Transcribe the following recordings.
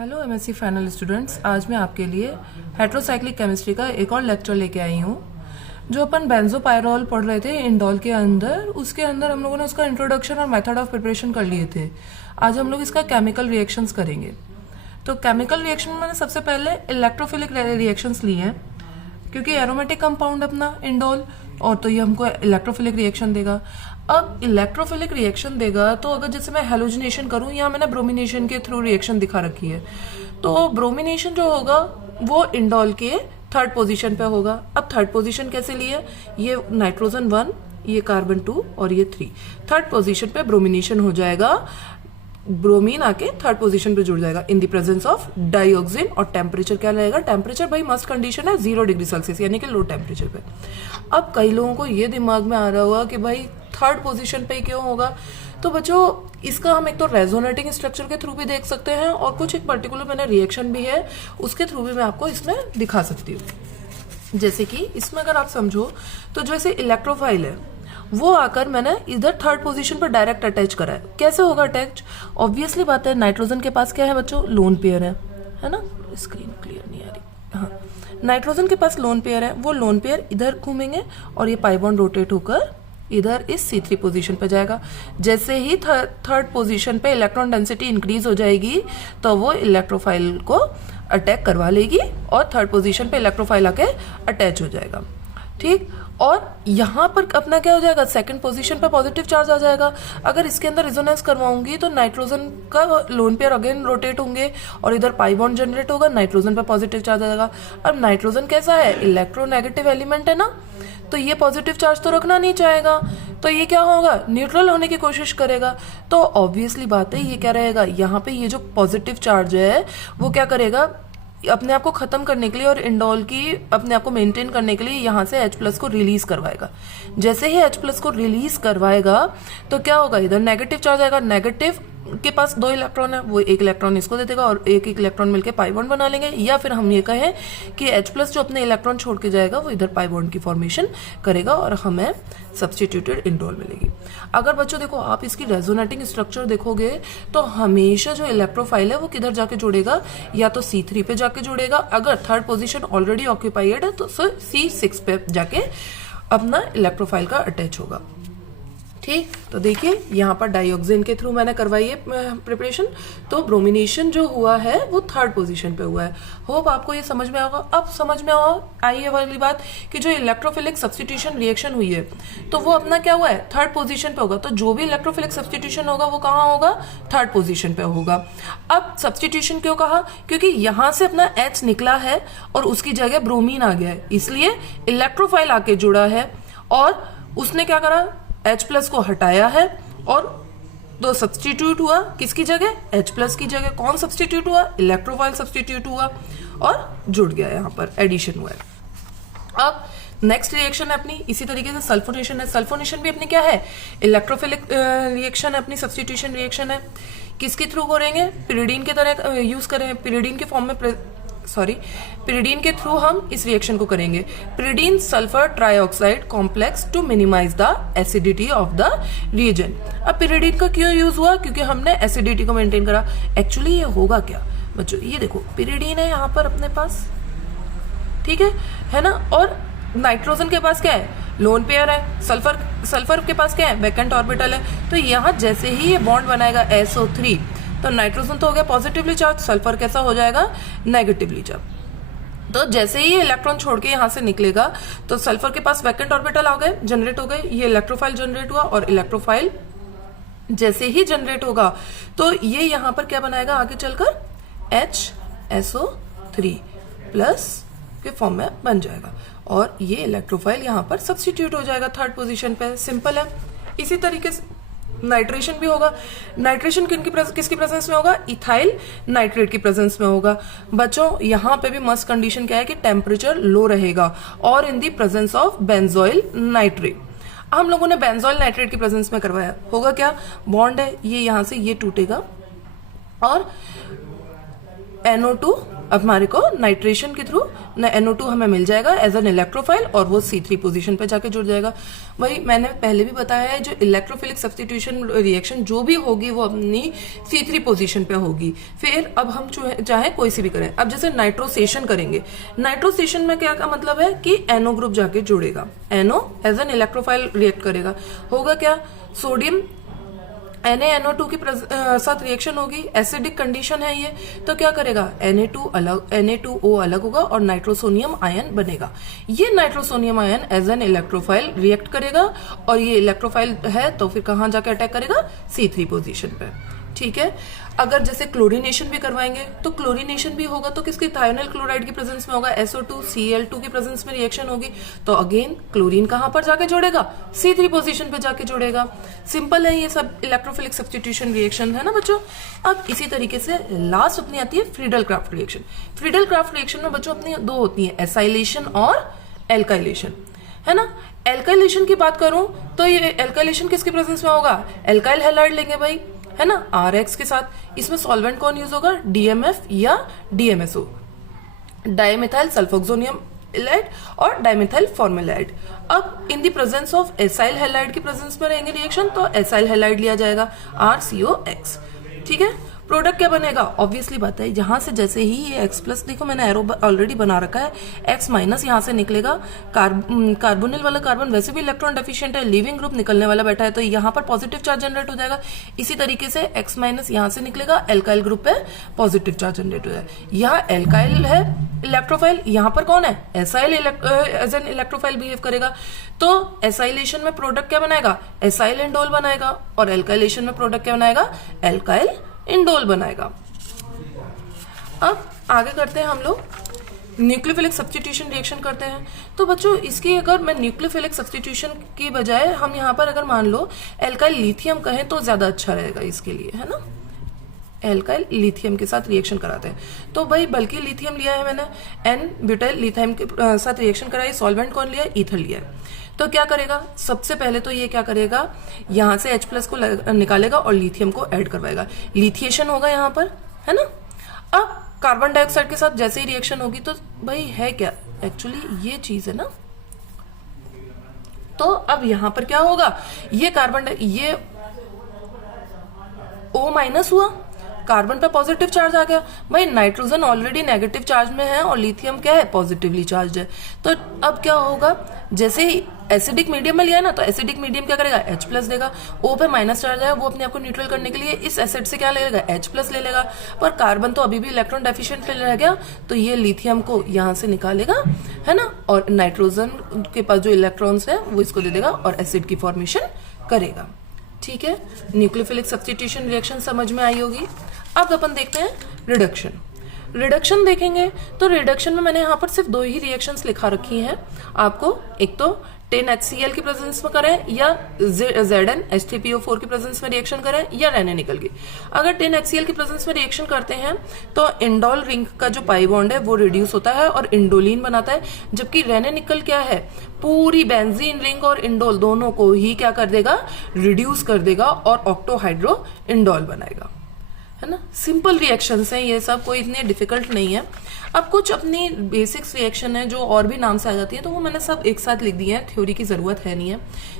Hello MSc final students, आज मैं आपके लिए हेट्रोसाइक्लिक केमिस्ट्री का एक और लेक्चर लेके आई हूँ। जो अपन बेंजोपायरोल पढ़ रहे थे इंडोल के अंदर, उसके अंदर हम लोगों ने उसका इंट्रोडक्शन और मेथड ऑफ प्रिपरेशन कर लिए थे। आज हम लोग इसका केमिकल रिएक्शंस करेंगे। तो केमिकल रिएक्शन में मैंने सबसे पहले इलेक्ट्रोफिलिक रिएक्शंस लिए हैं, क्योंकि एरोमेटिक कंपाउंड अपना इंडोल, और तो ये हमको इलेक्ट्रोफिलिक रिएक्शन देगा। अब इलेक्ट्रोफिलिक रिएक्शन देगा तो अगर जैसे मैं हेलोजिनेशन करूं, यहाँ मैंने ब्रोमिनेशन के थ्रू रिएक्शन दिखा रखी है, तो ब्रोमिनेशन जो होगा वो इंडोल के थर्ड पोजीशन पे होगा। अब थर्ड पोजीशन कैसे लिए, ये नाइट्रोजन 1, ये कार्बन 2 और ये 3, थर्ड पोजीशन पे ब्रोमिनेशन हो जाएगा। ब्रोमीन आके थर्ड पोजीशन पे जुड़ जाएगा in the presence of dioxin. और टेम्परेचर क्या रहेगा, टेम्परेचर भाई मस्ट कंडीशन है 0 डिग्री सेल्सियस, यानी कि लो टेम्परेचर पे। अब कई लोगों को ये दिमाग में आ रहा होगा कि भाई थर्ड पोजीशन पे क्यों होगा। तो बच्चों, इसका हम एक तो रेजोनेटिंग स्ट्रक्चर के थ्रू भी देख सकते हैं, और कुछ एक पर्टिकुलर मैंने रिएक्शन भी है उसके थ्रू भी मैं आपको इसमें दिखा सकती हूँ। जैसे कि इसमें अगर आप समझो तो जैसे इलेक्ट्रोफाइल है, वो आकर मैंने इधर थर्ड पोजीशन पर डायरेक्ट अटैच करा है। कैसे होगा अटैच, ऑब्वियसली बात है, नाइट्रोजन के पास क्या है बच्चों, लोन पेयर है ना। स्क्रीन क्लियर नहीं आ रही, हाँ, नाइट्रोजन के पास लोन पेयर है, वो लोन पेयर इधर घूमेंगे और ये पाई बॉन्ड रोटेट होकर इधर इस C3 पोजीशन पे जाएगा। जैसे ही थर्ड पोजीशन पे इलेक्ट्रॉन डेंसिटी इंक्रीज हो जाएगी तो वो इलेक्ट्रोफाइल को अटैक करवा लेगी और थर्ड पोजीशन पे इलेक्ट्रोफाइल आके अटैच हो जाएगा, ठीक। और यहाँ पर अपना क्या हो जाएगा, सेकंड पोजीशन पे पॉजिटिव चार्ज आ जाएगा। अगर इसके अंदर रिजोनेंस करवाऊंगी तो नाइट्रोजन का लोन पेयर अगेन रोटेट होंगे और इधर पाई बॉन्ड जनरेट होगा, नाइट्रोजन पे पॉजिटिव चार्ज आ जाएगा। अब नाइट्रोजन कैसा है, इलेक्ट्रोनेगेटिव एलिमेंट है ना, तो ये पॉजिटिव चार्ज तो रखना नहीं चाहेगा, तो ये क्या होगा, न्यूट्रल होने की कोशिश करेगा। तो ऑब्वियसली बात है, ये क्या रहेगा, यहाँ पे ये जो पॉजिटिव चार्ज है वो क्या करेगा, अपने आप को खत्म करने के लिए और इंडोल की अपने आप को मेंटेन करने के लिए यहाँ से H+ को रिलीज करवाएगा। जैसे ही H+ को रिलीज करवाएगा तो क्या होगा, इधर नेगेटिव चार्ज आएगा। नेगेटिव के पास 2 इलेक्ट्रॉन है, वो एक इलेक्ट्रॉन इसको दे देगा और एक इलेक्ट्रॉन मिलकर पाई बॉन्ड बना लेंगे। या फिर हम ये कहें कि H+ जो अपने इलेक्ट्रॉन छोड़ के जाएगा वो इधर पाई बॉन्ड की फॉर्मेशन करेगा और हमें सब्सटीट्यूटेड इंडोल मिलेगी। अगर बच्चों देखो, आप इसकी रेजोनेटिंग स्ट्रक्चर देखोगे तो हमेशा जो इलेक्ट्रोफाइल है वो किधर जाके जुड़ेगा, या तो C3 पे जाके जुड़ेगा, अगर थर्ड पोजीशन ऑलरेडी ऑक्यूपाइड है तो C6 पे जाके अपना इलेक्ट्रोफाइल का अटैच होगा, ठीक। तो देखिए यहाँ पर डाइऑक्सिन के थ्रू मैंने करवाई है प्रिपरेशन, तो ब्रोमिनेशन जो हुआ है वो थर्ड पोजीशन पे हुआ है। होप आपको ये समझ में आएगा। अब समझ में आई है वाली बात कि जो इलेक्ट्रोफिलिक सब्स्टिट्यूशन रिएक्शन हुई है तो वो अपना क्या हुआ है, थर्ड पोजीशन पे होगा। तो जो भी इलेक्ट्रोफिलिक सब्स्टिट्यूशन होगा वो कहाँ होगा, थर्ड पोजीशन पे होगा। अब सब्स्टिट्यूशन क्यों कहा, क्योंकि यहाँ से अपना H निकला है और उसकी जगह ब्रोमीन आ गया है, इसलिए इलेक्ट्रोफाइल आके जुड़ा है और उसने क्या करा, H+ को हटाया है और तो सब्स्टिट्यूट हुआ किसकी जगह, H+ की जगह। कौन सब्स्टिट्यूट हुआ, इलेक्ट्रोफाइल सब्स्टिट्यूट हुआ और जुड़ गया, यहाँ पर एडिशन हुआ है। अब नेक्स्ट रिएक्शन है अपनी इसी तरीके से सल्फोनेशन है। सल्फोनेशन भी अपनी क्या है, इलेक्ट्रोफिलिक रिएक्शन है, अपनी सब्स्टिट्यूशन रिएक्शन है। किसके थ्रू करेंगे, पिरिडीन की तरह यूज करें, पिरिडीन के फॉर्म में पिरिडीन के थ्रू हम इस रिएक्शन को करेंगे। Pyridine sulphur trioxide complex to minimise the acidity of the reagent. अब पिरिडीन का क्यों यूज हुआ, क्योंकि हमने एसिडिटी को मेंटेन करा। एक्चुअली ये होगा क्या बच्चों, ये देखो पिरिडीन है यहाँ पर अपने पास, ठीक है ना, और नाइट्रोजन के पास क्या है, लोन पेयर है। सल्फर के पास क्या है, वैकेंट ऑर्बिटल है। तो यहाँ जैसे ही ये बॉन्ड बनाएगा SO3, तो नाइट्रोजन तो हो गया पॉजिटिवली चार्ज, सल्फर कैसा हो जाएगा, नेगेटिवली चार्ज। तो जैसे ही इलेक्ट्रॉन छोड़ के यहाँ से निकलेगा तो सल्फर के पास वैकेंट ऑर्बिटल आ गए, जनरेट हो गए, ये इलेक्ट्रोफाइल जनरेट हुआ और इलेक्ट्रोफाइल जैसे ही जनरेट होगा तो ये यहाँ पर क्या बनाएगा आगे चलकर, HSO3 प्लस के फॉर्म में बन जाएगा और ये इलेक्ट्रोफाइल यहाँ पर सब्स्टिट्यूट हो जाएगा थर्ड पोजीशन पे। सिंपल है। इसी तरीके से नाइट्रेशन भी होगा। नाइट्रेशन किसकी प्रेजेंस में होगा, इथाइल नाइट्रेट की प्रेजेंस में होगा। बच्चों यहाँ पे भी मस्ट कंडीशन क्या है कि टेम्परेचर लो रहेगा और in the presence of benzoyl nitrate. हम लोगों ने बेंजोइल नाइट्रेट की प्रेजेंस में करवाया, होगा क्या, बॉन्ड है ये यहाँ से ये टूटेगा और NO2 अब हमारे को नाइट्रेशन के थ्रू NO2 हमें मिल जाएगा एज एन इलेक्ट्रोफाइल और वो C3 पोजीशन पे जाके जुड़ जाएगा। वही मैंने पहले भी बताया है, जो इलेक्ट्रोफिलिक सब्स्टिट्यूशन रिएक्शन जो भी होगी वो अपनी C3 पोजीशन पे होगी। फिर अब हम चाहे कोई सी भी करें। अब जैसे नाइट्रोसेशन करेंगे, नाइट्रोसेशन में क्या का मतलब है कि NO ग्रुप जाके जुड़ेगा, NO as an electrophile react करेगा। होगा क्या, सोडियम NaNO2 के साथ रिएक्शन होगी, एसिडिक कंडीशन है ये, तो क्या करेगा, Na2O अलग होगा और नाइट्रोसोनियम आयन बनेगा। ये nitrosonium ion as an electrophile react करेगा और ये इलेक्ट्रोफाइल है तो फिर कहां जाकर अटैक करेगा, C3 पोजीशन पे। ठीक है। अगर जैसे क्लोरीनेशन भी करवाएंगे तो क्लोरीनेशन भी होगा तो किसकी, थायोनाइल क्लोराइड की प्रेजेंस में होगा, SO2 Cl2 की प्रेजेंस में रिएक्शन होगी तो अगेन क्लोरीन कहां पर जाके जोड़ेगा, C3 पोजीशन पे जाके जोड़ेगा। सिंपल है ये सब इलेक्ट्रोफिलिक सब्स्टिट्यूशन रिएक्शन, है ना बच्चों। अब इसी तरीके से लास्ट अपनी आती है Friedel craft reaction. Friedel craft reaction में बच्चों अपनी दो होती है, एसाइलेशन और एल्काइलेशन, है ना। एल्काइलेशन की बात करूं तो ये एल्काइलेशन किसके प्रेजेंस में होगा, एल्काइल हैलाइड लेंगे भाई, है ना, RX के साथ। इसमें सॉल्वेंट कौन यूज होगा, DMF या DMSO, डाइमेथाइल सल्फोक्सोनियम एलाइड और डाइमेथाइल फॉर्मेलाइड। अब in the presence of acyl halide की प्रेजेंस में रहेंगे रिएक्शन तो एसाइल हैलाइड लिया जाएगा, RCOX। ठीक है। प्रोडक्ट क्या बनेगा, ऑब्वियसली बात है, यहां से जैसे ही ये X प्लस, देखो मैंने एरो ऑलरेडी बना रखा है, X माइनस यहां से निकलेगा, कार्बोनिल वाला कार्बन वैसे भी इलेक्ट्रॉन डेफिशिएंट है, लीविंग ग्रुप निकलने वाला बैठा है तो यहाँ पर पॉजिटिव चार्ज जनरेट हो जाएगा। इसी तरीके से X माइनस यहां से निकलेगा, एल्काइल ग्रुप पे पॉजिटिव चार्ज जनरेट हो जाएगा। यहाँ एल्काइल है इलेक्ट्रोफाइल, यहाँ पर कौन है, acyl as an electrophile behave करेगा। तो एसाइलेशन में प्रोडक्ट क्या बनाएगा, एसाइल इंडोल बनाएगा और एल्काइलेशन में प्रोडक्ट क्या बनाएगा, एल्काइल इंडोल बनाएगा। अब आगे करते हैं हम लोग न्यूक्लियोफिलिक सब्स्टिट्यूशन रिएक्शन करते हैं। तो बच्चों इसकी अगर मैं न्यूक्लियोफिलिक सब्स्टिट्यूशन की बजाय हम यहाँ पर अगर मान लो एल्काइल लिथियम कहें तो ज्यादा अच्छा रहेगा इसके लिए, है ना। एल्काइल लिथियम के साथ रिएक्शन कराते हैं तो भाई बल्कि लिथियम लिया है मैंने, N ब्यूटाइल लिथियम के साथ रिएक्शन कराई, सॉल्वेंट कौन लिया, ईथर लिया है। तो क्या करेगा, सबसे पहले तो ये क्या करेगा, यहां से H प्लस को निकालेगा और लिथियम को ऐड करवाएगा, लिथिएशन होगा यहाँ पर, है ना। अब कार्बन डाइऑक्साइड के साथ जैसे ही रिएक्शन होगी तो भाई है क्या, एक्चुअली ये चीज है ना। तो अब यहां पर क्या होगा, ये ये O माइनस हुआ, कार्बन पे पॉजिटिव चार्ज आ गया। भाई नाइट्रोजन ऑलरेडी नेगेटिव चार्ज में है और लिथियम क्या है, पॉजिटिवली चार्ज है। तो अब क्या होगा, जैसे ही एसिडिक मीडियम में लिया है ना तो एसिडिक मीडियम क्या करेगा, H प्लस देगा। O पे माइनस चार्ज है, वो अपने आप को न्यूट्रल करने के लिए इस एसिड से क्या ले लेगा, H प्लस ले लेगा। पर कार्बन तो अभी भी इलेक्ट्रॉन डेफिशिएंट रह गया तो ये लिथियम को यहां से निकालेगा, है ना, और नाइट्रोजन के पास जो इलेक्ट्रॉन्स है वो इसको दे देगा और एसिड की फॉर्मेशन करेगा। ठीक है। न्यूक्लियोफिलिक सब्स्टिट्यूशन रिएक्शन समझ में आई होगी। अब अपन देखते हैं रिडक्शन। रिडक्शन देखेंगे तो रिडक्शन में मैंने यहाँ पर सिर्फ दो ही रिएक्शंस लिखा रखी हैं आपको, एक तो 10HCl की प्रेजेंस में करें या ZnH3PO4 की प्रेजेंस में रिएक्शन करें या रेने निकल गई। अगर 10HCl की प्रेजेंस में रिएक्शन करते हैं तो इंडोल रिंग का जो पाई बॉन्ड है वो रिड्यूस होता है और इंडोलिन बनाता है, जबकि रेने निकल क्या है, पूरी बेंजीन रिंग और इंडोल दोनों को ही क्या कर देगा, रिड्यूस कर देगा और ऑक्टोहाइड्रो इंडोल बनाएगा, है ना। सिंपल रिएक्शंस हैं ये सब, कोई इतने डिफिकल्ट नहीं है। अब कुछ अपनी बेसिक्स रिएक्शन है जो और भी नाम से आ जाती है तो वो मैंने सब एक साथ लिख दिए हैं, थ्योरी की जरूरत है नहीं है।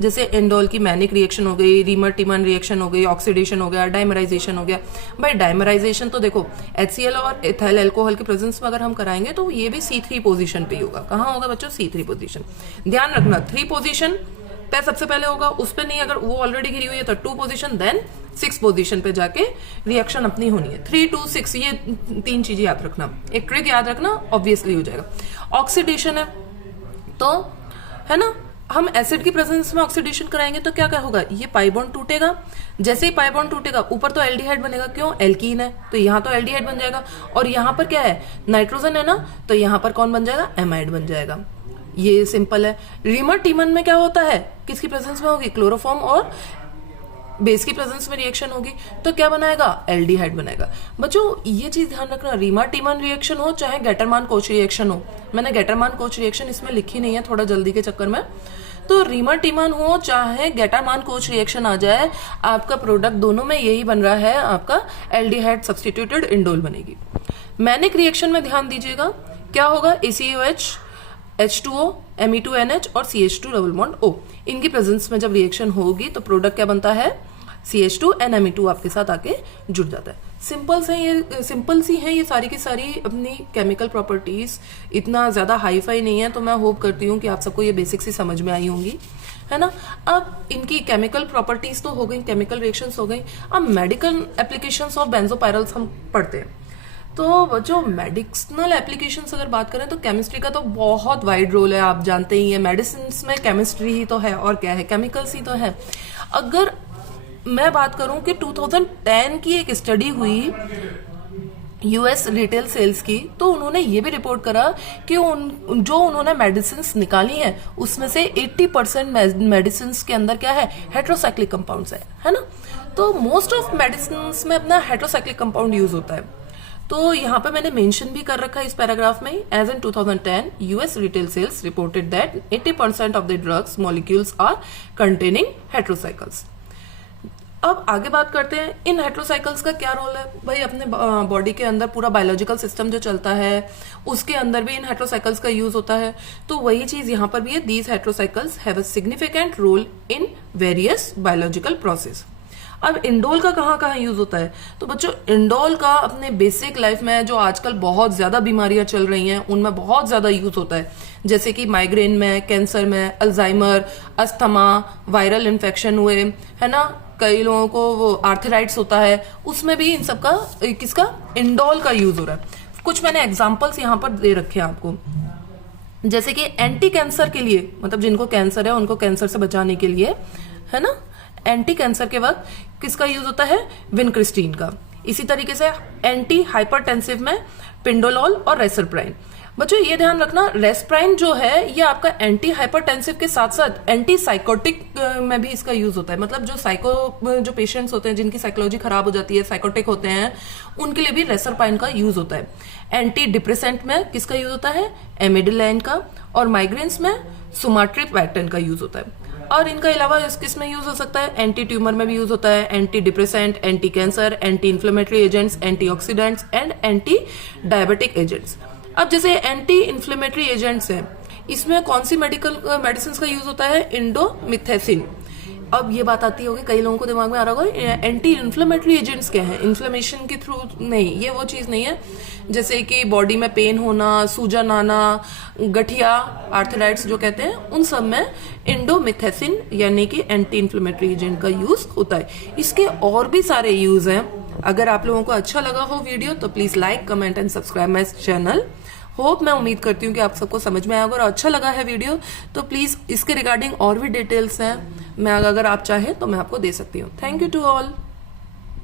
जैसे इंडोल की मैनिक रिएक्शन हो गई, रीमर टीमन रिएक्शन हो गई, ऑक्सीडेशन हो गया, डाइमराइजेशन हो गया। भाई डाइमराइजेशन तो देखो HCl और एथाइल अल्कोहल के प्रेजेंस में अगर हम कराएंगे तो ये भी C3 पोजीशन पे ही होगा। कहाँ होगा बच्चों, C3 पोजीशन। ध्यान रखना 3 पोजीशन पे सबसे पहले होगा, उस पे नहीं, अगर वो ऑलरेडी गिरी हुई है तो 2 पोजीशन, देन 6 पोजीशन पे जाके रिएक्शन अपनी होनी है। 3, 2, 6 ये 3 चीजें याद रखना, एक ट्रिक याद रखना, ऑब्वियसली हो जाएगा। ऑक्सीडेशन है तो, है ना, हम एसिड की प्रेजेंस में ऑक्सीडेशन कराएंगे तो क्या क्या होगा, ये पाई बॉन्ड टूटेगा। जैसे ही पाई बॉन्ड टूटेगा ऊपर तो एल्डिहाइड बनेगा, क्यों, एल्कीन है तो यहाँ तो एल्डिहाइड बन जाएगा, और यहाँ पर क्या है, नाइट्रोजन है ना, तो यहाँ पर कौन बन जाएगा, एमाइड बन जाएगा। ये सिंपल है। रीमर टीमन में क्या होता है, किसकी प्रेजेंस में होगी, क्लोरोफॉर्म और बेस की प्रेजेंस में रिएक्शन होगी तो क्या बनाएगा, एल्डिहाइड बनाएगा। बच्चों ये चीज ध्यान रखना, रीमर टीमन रिएक्शन हो चाहे गेटरमान कोच रिएक्शन हो, मैंने गेटरमान कोच रिएक्शन इसमें लिखी नहीं है थोड़ा जल्दी के चक्कर में, तो रीमर टीमन हो चाहे गेटरमान कोच रिएक्शन आ जाए, आपका प्रोडक्ट दोनों में यही बन रहा है, आपका एल्डिहाइड सब्स्टिट्यूटेड इंडोल बनेगी। मैनिक रिएक्शन में ध्यान दीजिएगा, क्या होगा, ACOH, H2O, Me2NH और CH2 डबल बॉन्ड O, इनकी प्रेजेंस में जब रिएक्शन होगी तो प्रोडक्ट क्या बनता है, CH2 and Me2 आपके साथ आके जुड़ जाता है। सिंपल सी है ये सारी की सारी अपनी केमिकल प्रॉपर्टीज, इतना ज्यादा हाई फाई नहीं है, तो मैं होप करती हूँ कि आप सबको ये बेसिक सी समझ में आई होंगी, है ना। अब इनकी केमिकल प्रॉपर्टीज तो हो गई, केमिकल रिएक्शंस हो गई, अब मेडिकल एप्लीकेशंस ऑफ बेंजोपायरल्स हम पढ़ते हैं। तो जो मेडिसिनल एप्लीकेशंस अगर बात करें तो केमिस्ट्री का तो बहुत वाइड रोल है, आप जानते ही है, मेडिसिन में केमिस्ट्री ही तो है और क्या है, केमिकल्स ही तो है। अगर मैं बात करूं कि 2010 की एक स्टडी हुई यूएस रिटेल सेल्स की, तो उन्होंने ये भी रिपोर्ट करा कि जो उन्होंने मेडिसिन निकाली हैं उसमें से 80% मेडिसिन के अंदर क्या है, हेट्रोसाइक्लिक कंपाउंड्स है ना। तो मोस्ट ऑफ मेडिसिन में अपना हेट्रोसाइक्लिक कंपाउंड यूज होता है। तो यहाँ पे मैंने मेंशन भी कर रखा है इस पैराग्राफ में, as in 2010 US retail sales reported that 80% of the drugs molecules are containing heterocycles. अब आगे बात करते हैं इन हेट्रोसाइकल्स का क्या रोल है। भाई अपने बॉडी के अंदर पूरा बायोलॉजिकल सिस्टम जो चलता है उसके अंदर भी इन हेट्रोसाइकल्स का यूज होता है, तो वही चीज यहाँ पर भी है, these heterocycles have a significant role in various biological process. अब इंडोल का कहाँ कहाँ यूज होता है, तो बच्चों इंडोल का अपने बेसिक लाइफ में जो आजकल बहुत ज्यादा बीमारियां चल रही हैं उनमें बहुत ज्यादा यूज होता है, जैसे कि माइग्रेन में, कैंसर में, अल्जाइमर, अस्थमा, वायरल इन्फेक्शन हुए, है ना, कई लोगों को वो आर्थराइटिस होता है, उसमें भी इन सबका किसका, इंडोल का यूज हो रहा है। कुछ मैंने एग्जाम्पल्स यहाँ पर दे रखे हैं आपको, जैसे कि एंटी कैंसर के लिए, मतलब जिनको कैंसर है उनको कैंसर से बचाने के लिए, है ना, एंटी कैंसर के वक्त किसका यूज होता है, विनक्रिस्टीन का। इसी तरीके से एंटी हाइपरटेंसिव में पिंडोलॉल और रेसरप्राइन। बच्चों ये ध्यान रखना, रेस्प्राइन जो है ये आपका एंटी हाइपरटेंसिव के साथ साथ एंटी साइकोटिक में भी इसका यूज होता है। मतलब जो पेशेंट्स होते हैं जिनकी साइकोलॉजी खराब हो जाती है, साइकोटिक होते हैं, उनके लिए भी रेसरपाइन का यूज होता है। एंटी डिप्रेसेंट में किसका यूज होता है, एमिडिलाइन का, और माइग्रेन्स में सुमाट्रिप्टैक्टिन का यूज होता है। और इनका अलावा किस में यूज हो सकता है, एंटी ट्यूमर में भी यूज होता है, anti depressant, anti cancer, anti inflammatory agents, anti oxidants and anti diabetic agents. अब जैसे एंटी इन्फ्लेमेटरी एजेंट्स हैं, इसमें कौन सी मेडिसिन का यूज होता है, इंडोमिथैसिन। अब ये बात आती होगी, कई लोगों को दिमाग में आ रहा होगा एंटी इन्फ्लेमेटरी एजेंट्स क्या है, इन्फ्लेमेशन के थ्रू नहीं, ये वो चीज नहीं है। जैसे कि बॉडी में पेन होना, सूजन आना, गठिया, आर्थराइटिस जो कहते हैं, उन सब में इंडोमिथैसिन यानी कि एंटी इन्फ्लेमेटरी एजेंट का यूज होता है। इसके और भी सारे यूज हैं। अगर आप लोगों को अच्छा लगा हो वीडियो तो please like, comment and subscribe my channel. Hope, मैं उम्मीद करती हूँ कि आप सबको समझ में आया होगा और अच्छा लगा है वीडियो तो प्लीज इसके रिगार्डिंग और भी डिटेल्स हैं, मैं अगर आप चाहें तो मैं आपको दे सकती हूँ। Thank you to all.